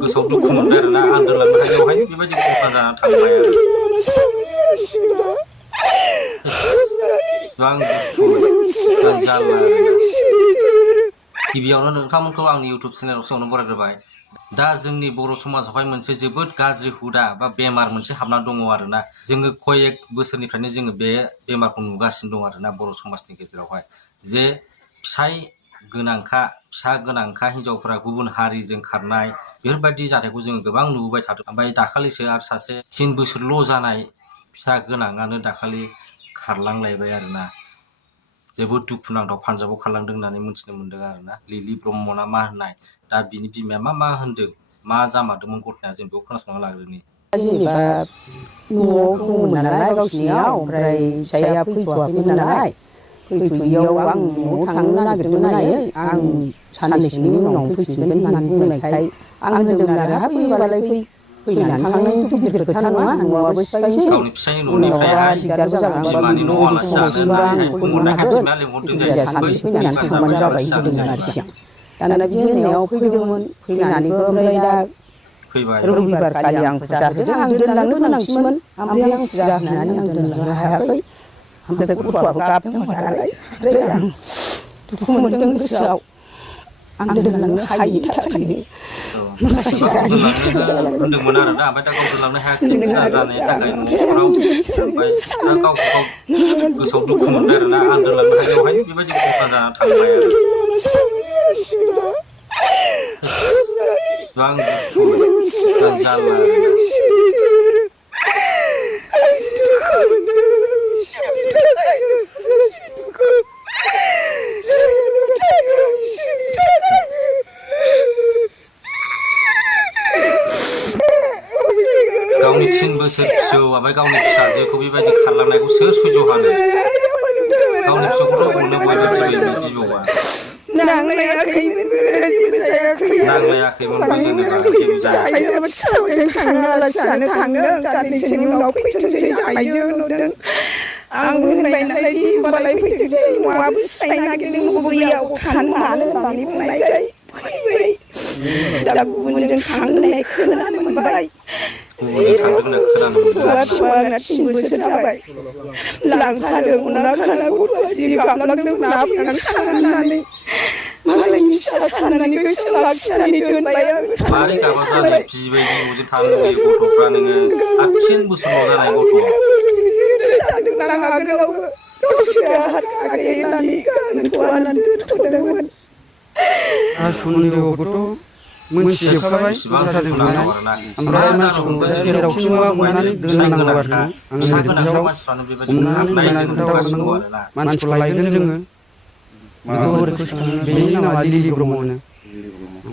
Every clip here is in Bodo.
गोसोआव दुखु मोनदों आरोना आं दोनलांनो हायियावहाय बेबायदि खहा जानानै थांबाय आरो बिसिबां दुखु जारला गिबियावनो नोंथांमोनखौ आंनि इउटुब चेनेलाव सोंनो बरायग्रोबाय दा जोंनि बर' समाजावहाय मोनसे जोबोद गाज्रि हुदा बा बेमार मोनसे हाबना दङ आरोना जोङो कयेक बोसोरनिफ्रायनो जोङो बे बेमारखौ नुगासिनो दं आरोना बर' समाजनि गेजेरावहाय जे फिसा गोनांखा हिन्जावफोरा गुबुन हारिजों खारनाय बेफोरबायदि जाथायखौ जोङो गोबां नुबोबाय थादों ओमफ्राय दाखालिसो आरो सासे 3 बोसोरल' जानाय फिसा गोनाङानो दाखालि खारलांलायबाय आरोना जोबोद दुखुनांथाव पान्जाबाव खारलांदों होननानै मिथिनो मोन्दों आरोना लिलि ब्रह्म ना मा होननाय दा बिनि बिमाया मा होनदों मा जामारदोंमोन गथ'या जों बेखौ खोनासंना लाग्रोनि जेनेबा न'आव दंमोन नालाय गावसिनियाव ओमफ्राय फिसाया फैथ'वाखैमोन नालाय फैथ'यैयाव आं न'आव थांनो नागिरदोंमोन आयै आं साननैसोनि उनाव फैफिनगोन होननानै बुंनायखाय आं होनदोंमोन आरो हा फैयोबालाय फैनानै थांनायनिथ' गिदिर खोथा नङा न'आबो सिफायनोसै उनावहाय दिगदारबो जागोन बिदि समावसोबा आं मोननो हागोन जिखुनुजाया सानसे फैनानै थांबानो जाबाय होनदोंमोन आरो सिगां दाना बिदि होननायाव फैदोंमोन फैनानैबो ओमफ्राय दा रबिबार खालि आं फुजा होदों आं दोनलांनो गोनांसोमोन ओमफ्राय आं फुजा होनानै आं दोनलांनो हायाखै ओमफ्राय गथ'आबो गाबदोंमोन नालाय ओमफ्राय आं दुखु मोनदों गोसोआव आं दोनलांनो हायिनि थाखायनो माखासे होनदोंमोन आरो दा ओमफ्राय दा गाव दोनलांनो हायाखिसै फुजा जानायनि थाखाय न'फोराव ओमफ्राय दा गाव गोसोआव दुखु मोनदों आरोना आं दोनलांनो हायियावहाय बेबायदि खहा जानानै थांबाय आरो बिसिबां दुखु जारला गावनि 3 बोसोर फिसौ ओमफ्राय गावनि फिसाजोखौ बेबायदि खारलांनायखौ सोर सैज' हानो गावनि फिसौखौथ' अनो बयबो बिबौआ नांलायाखैमोन जेनेबा थांनो आलासि जानो थांदों दाननैसोनि उनाव फैथोंसै जाहैयो नुदों आं होनबाय नालाय होनबालाय फैथोंसै न'आबो सिफायनो नागिरदों बैयाव थानो मानो होननानै बुंनायखाय फैबाय दा गुबुनजों थांनो होननाय खोनानो मोनबाय फिसौआ 3 बोसोर जाबाय लांफादों अनाखाना गथ'आ जि गाबलांदों आं थाङा होननानै मालायनि फिसा साननानै गोसोआव लाखिनानै दोनबाय आं मारै गाबा जानो बिबै बिबौजों थानो लुबैयो गथ'फ्रा नोङो 3 बोसोरल' जानाय गथ' सन्देहखौथ' मोनथिजोबखाबाय दस्राजों थानाय ओमफ्राय मानसिखौ जेरावखि नुवा हमनानै दोननांगौ आरोखि आंनि बिदियाव हमनानै लायनानै खोन्थाहरनांगौ मानसिखौ लायगोन जोङो बेखौ रिकुवेस्ट बेनि नामा लिलि ब्रह्मनो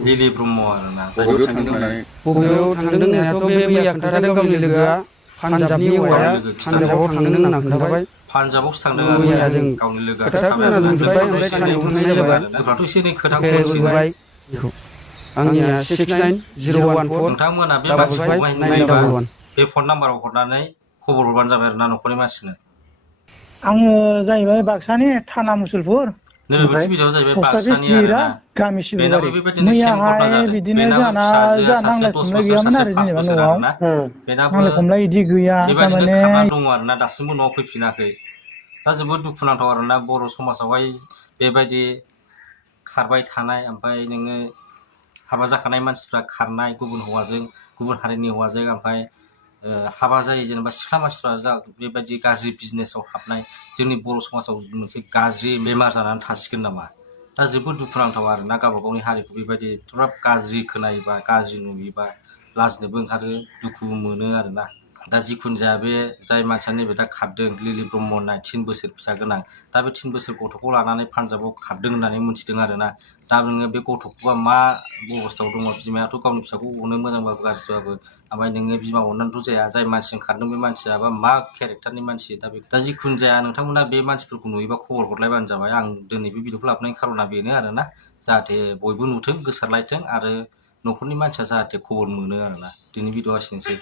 लिलि ब्रह्म आरोना बबेयाव थांदों होननायाथ' बे मैया खोन्थादों गावनि लोगोआ पान्जाबनि हौवाया पान्जाबाव थांदों होनना खोन्थाबाय पान्जाबावसो थांदों मैया जों गावनि लोगोआ खोथा खोनाजोबबाय ओमफ्राय थानायाव थांनाय जाबाय लोगोफ्राथ' एसे एनै खोथाखौ मोनथिबाय आंनिया 69014 नोंथांमोना बे मानसिखौहाय नुयोबा बे फन नाम्बाराव हरनानै खबर हरबानो जाबाय आरोना न'खरनि मानसिनो आङो जाहैबाय बाक्सानि थाना मुसलपुर नैबे मोनसे भिडिअ'आ जाहैबाय बाक्सानि आरोना गामि बेनाबो सिबुगारि बेबायदिनो सेम घटना जादों बिदिनो बेनाबो फिसाजोआ सासे नांलाय 10 खमलाय बोसोर गैयामोन सासे आरो 5 जेनेबा बोसोर न'आव आरोना बेनाबो नांलाय खमलाय बिदि गैया बेबायदिनो थारमाने खारना दङ आरोना दासिमबो न'आव फैफिनाखै दा जोबोद दुखुनांथाव आरोना बर' समाजावहाय बेबायदि खारबाय थानाय ओमफ्राय नोङो हाबा जाखानाय मानसिफ्रा खारनाय गुबुन हारिनि हौवाजों ओमफ्राय हाबा जायो जेनेबा सिख्ला मानसिफ्रा जा बेबायदि गाज्रि बिजनेसाव हाबनाय जोंनि बर' समाजाव मोनसे गाज्रि बेमार जानानै थासिगोन नामा दा जोबोद दुखुनांथाव आरोना गावबा गावनि हारिखौ बेबायदि एथ'ग्राब गाज्रि खोनायोबा गाज्रि नुयोबा लाजिनोबो ओंखारो दुखुबो मोनो आरोना दा जिखुनु जाया बे जाय मानसिया नैबे दा खारदों लिलि ब्रह्म होननाय 3 बोसोर फिसा गोनां दा बे 3 बोसोर गथ'खौ लानानै पान्जाबाव खारदों होननानै मिथिदों आरोना दा नोङो बे गथ'खौबा मा अबस्थायाव दङ बिमायाथ' गावनि फिसाखौ अनो मोजांबाबो गाज्रिबाबो ओमफ्राय नोङो बिमा अननानैथ' जाया जाय मानसिजों खारदों बे मानसिया बा मा केरेक्टारनि मानसि दा जिखुनु जाया नोंथांमोना बे मानसिफोरखौ नुयोबा खबर हरलायबानो जाबाय आं दिनै बे भिडिअखौ लाबोनायनि खारना बेनो आरोना जाहाथे बयबो नुथों गोसारलायथों आरो न'खरनि मानसिया जाहाथे खबर मोनो आरोना दिनै भिडिअआ एसेनोसै